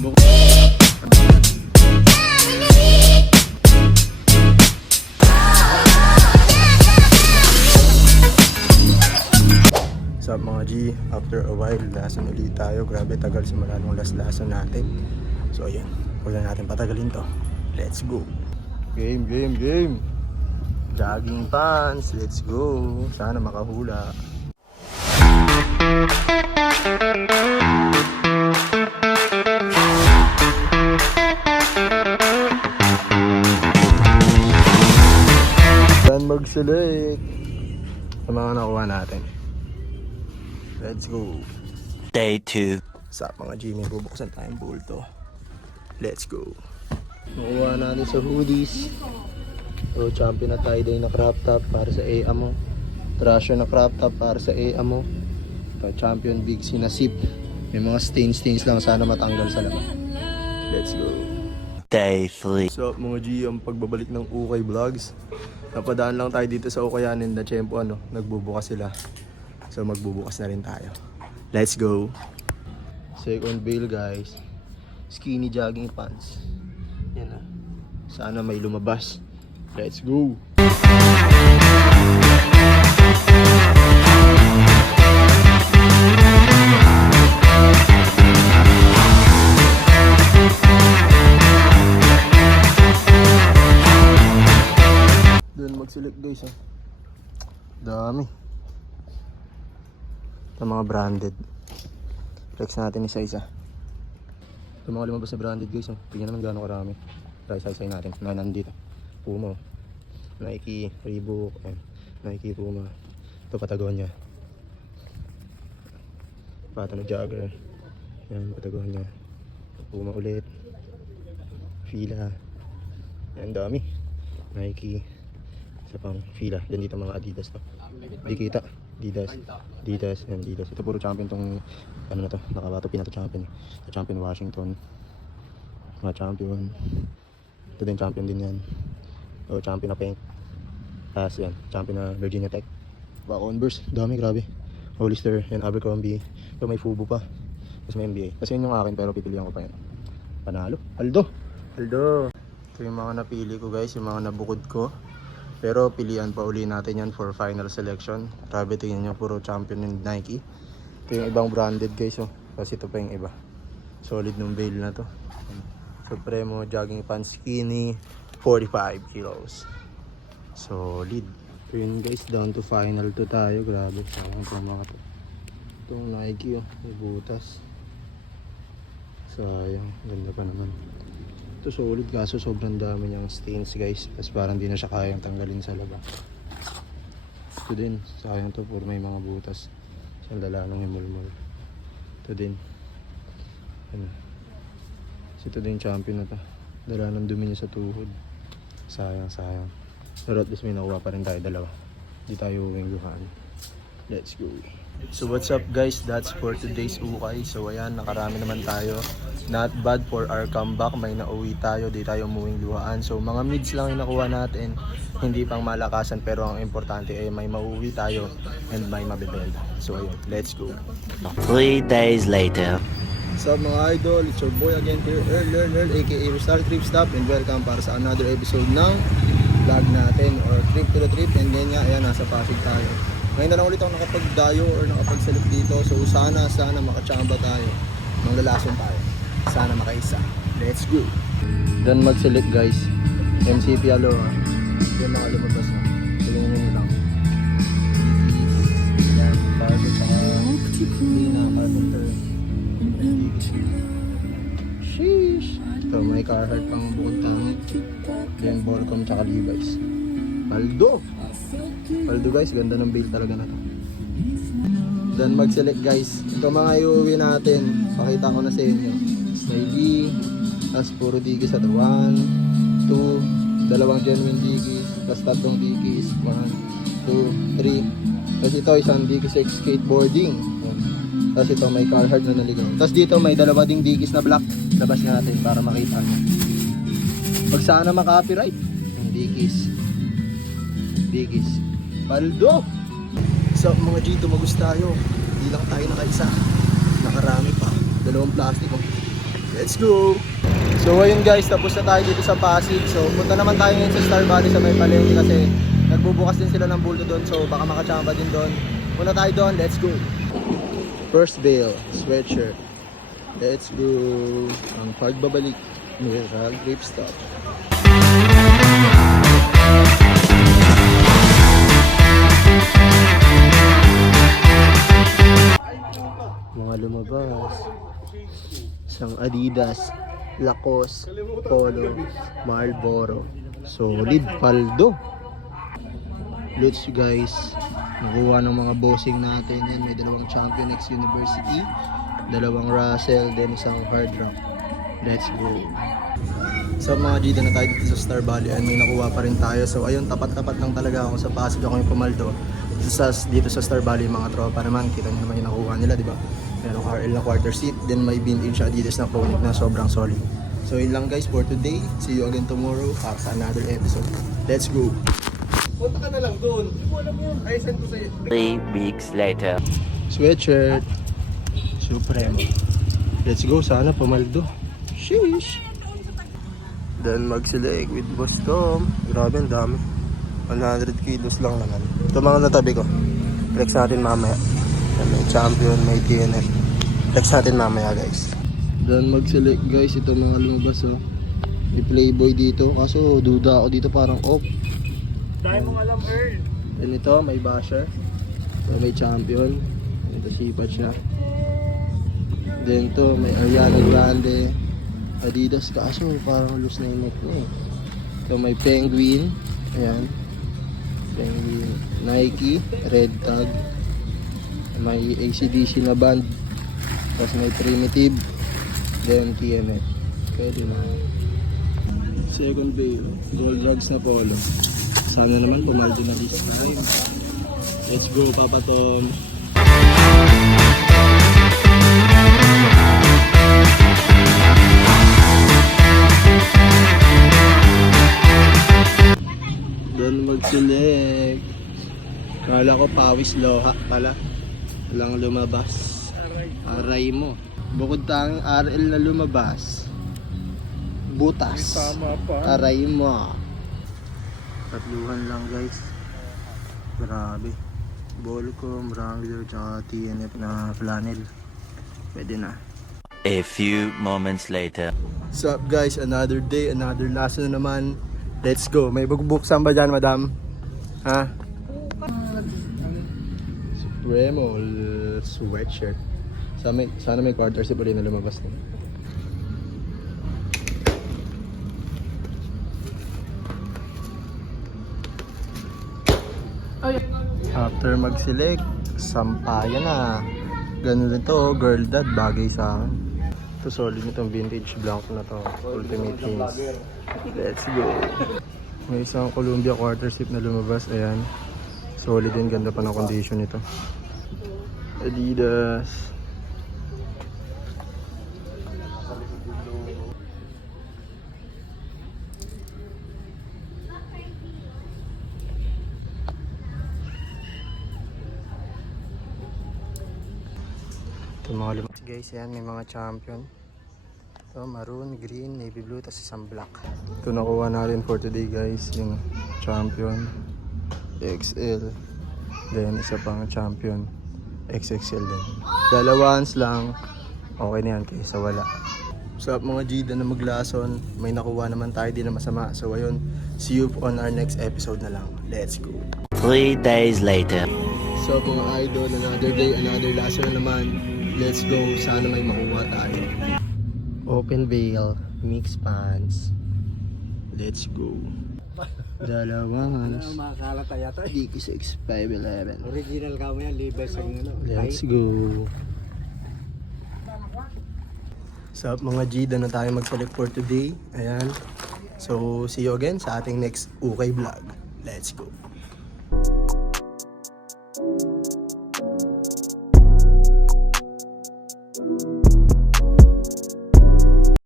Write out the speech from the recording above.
Go. What's up mga G? After a while, lason ulit tayo. Grabe, tagal simula nung last lason natin. So ayun, huwag na natin patagalin to. Let's go. Game. Jogging pants, let's go. Sana makahula. Dan mag-select sa mga nakuha natin. Let's go. Day 2. Sa mga Jimmy, bubuksan tayong bulto. Let's go. Nakuha natin sa hoodies. So, champion na tie-dye na crop top para sa A mo. Trasher na crop top para sa A mo. Champion big C na zip. May mga stains lang, sana matanggal sa laman. Let's go. Day 3. So mga G, ang pagbabalik ng Ukay Vlogs. Napadaan lang tayo dito sa Ukayanin na tiyempo, nagbubukas sila. So magbubukas na rin tayo. Let's go. Second bail guys. Skinny jogging pants. Yan na. Sana may lumabas. Let's go. Doon mag-select guys. Dami. Ito mga branded. Flex natin isa-isa. Ito mga lumabas na branded guys. Tingnan naman gano'ng karami. Isa-isa natin. Nandito. Puma. Nike, Reebok, Nike, Puma. Ito Patagonia. Patano Jogger. Yan, Patagonia. Puma ulit. Fila. Yan, dami. Nike. Isa pang Fila. Yan dito mga Adidas to. Di kita. Adidas. Yan, Adidas. Ito puro champion tong ano na to. Nakabato pinato champion. Sa champion Washington. Mga champion. Ito din champion din yan. O champion na Pink. Tapos yan, champion na Virginia Tech. Converse, dami, grabe. Hollister, yan Abercrombie. Ito may Fubo pa. Tapos may NBA. Kasi yun yung akin pero pipilihan ko pa yan. Panalo. Aldo. Ito yung mga napili ko guys, yung mga nabukod ko. Pero pilihan pa uli natin yan for final selection. Grabe, tingnan nyo, puro champion yung Nike. Ito yung ibang branded guys. Kasi ito pa yung iba. Solid nung bail na to. Supremo jogging pants skinny. 45 kilos. Solid. So yun guys, down to final to tayo. Grabe, sayang po mga to. Itong Nike may butas. Sayang, ganda pa naman. Ito solid kaso sobrang dami niyang stains guys. Tapos parang di na siya kayang tanggalin sa labas. Ito din, sayang to, puro may mga butas. Siyang lala nang himulmul. Ito din. Ano. Ito din champion na to. Dala ng dumi niya sa tuhod. Sayang. Pero at least may nakuha pa rin tayo dalawa. Hindi tayo uwing luhaan. Let's go. So what's up guys, that's for today's ukay. So ayan, nakarami naman tayo. Not bad for our comeback. May nauwi tayo, di tayo umuwing luhaan. So mga mids lang yung nakuha natin. Hindi pang malakasan pero ang importante ay may mauwi tayo and may mabibenta. So ayun, let's go. 3 days later. What's up mga idol, it's your boy again here, Earl aka Rostar Trip Stop, and welcome para sa another episode ng vlog natin or trip to the trip. And ganyan nga, ayan, nasa Pasig tayo. Ngayon na lang ulit ako nakapag-dayo or nakapag-select dito. So sana makachamba tayo, manglalason tayo, sana makaisa. Let's go. Then mag-select guys, MCP alo, yung mga lumabas na tulungan nyo lang. Yan, Carpet saka Lina, Carpenter. Sheesh. Ito may Carhartt pang bukod tangit. Then Volcom tsaka Levi's. Paldo guys, ganda ng bail talaga na to. Then mag-select guys. Ito mga iuwi natin, pakita ko na sa inyo. May D, tas puro Dickies at 1, 2, dalawang genuine Dickies, tas tatlong Dickies, 1, 2, 3. Tas ito isang Dickies X skateboarding. Tapos ito may Carhartt na naligaw. Tapos dito may dalawa ding Dickies na black. Labas natin para makita nyo. Pag sana maka-copyright, yung Dickies. Paldo! So mga G, tumagos tayo. Hindi lang tayo nakaisa. Nakarami pa. Dalawang plastic. Let's go! So ayun guys, tapos na tayo dito sa Pasig. So punta naman tayo ngayon sa Star Valley sa may palengke kasi nagbubukas din sila ng bulto doon. So baka makachamba din doon. Punta tayo doon, let's go! First bale, sweatshirt. Let's go! Ang pagbabalik, Mineral Grip Stop. Mga lumabas. Isang Adidas, Lacoste, Polo, Marlboro. Solid paldo. Lutz guys. Nakuha ng mga bossing natin yan. May dalawang Champion X University, dalawang Russell, then isang Hard Rock. Let's go. Sa mga Gita na tayo dito sa Star Valley, ay may nakuha pa rin tayo. So ayun, tapat-tapat lang talaga ako sa Pasig. Ako yung pumaldo. Dito sa Star Valley, mga tropa naman. Kita nyo naman yung nakuha nila, di ba? Merong RL na quarter seat, then may vintage Adidas na Chronic na sobrang solid. So yun lang guys for today. See you again tomorrow para sa another episode. Let's go! Punta ka na lang doon. Hindi ko alam yun. Ay, send ko sa'yo. 3 weeks later. Sweatshirt. Supremo. Let's go. Sana pumaldo. Sheesh. Then mag-select with Boss Tom. Grabe, ang dami. 100 kilos lang naman. Ito mga natabi ko. Flex natin mamaya. May Champion, may TNF. Flex natin mamaya guys. Then mag-select guys. Ito mga lumabas oh. May Playboy dito. Kaso duda ako dito parang off. Dahil mong alam, Earl. Then ito, may basher. So, may Champion. Ito sipat siya. Then ito, may Ariana Grande. Adidas, kaso parang loose na yung neck niya eh. So may Penguin. Ayan. Penguin. Nike. Red tag. May AC/DC na band. Tapos may Primitive. Then TNF. Pwede na. Second bay. Gold rugs na polo. Sana naman pumaldo na this time. Let's go, Papa Tom. Doon mag-select. Kala ko pawis loha pala. Walang lumabas. Aray mo. Bukod tanging RL na lumabas. Butas. Tama pa. Aray mo. Tatluhan lang guys. Grabe. Volcom, Wrangler, tsaka TNF na flannel. Pwede na. A few moments later. What's up guys? Another day, another lasso na naman. Let's go. May buksan ba dyan, madam? Ha? Supremo sweatshirt. Sana may quarter zip ulit na lumabas na. After mag-select, sampayan na. Ganun rin to, girl dad, bagay sa akin. Ito solid nitong vintage blank na to, Ultimate Kings. Let's go. May isang Columbia quarter zip na lumabas, ayan. Solid din, ganda pa ng condition nito. Adidas. Mga lumabas guys, yan may mga Champion. Ito maroon, green, navy blue, tapos isang black. Ito nakuha natin for today guys, yung Champion XL, then isa pang Champion XXL din. Dalawans lang, okay na yan kaysa wala. So mga Gida na maglason, may nakuha naman tayo, di na masama. So ayun, see you on our next episode na lang. Let's go. 3 days later. So mga idol, another day, another lason na naman. Let's go. Sana may makuha tayo. Open veil, mixed pants. Let's go. Dalawang Makakalata yata. DK6 511. Original ka mo yan, Levi's ang ano. Let's go. Sa mga Gida na tayo mag-select for today. Ayan. So, see you again sa ating next Ukay vlog. Let's go.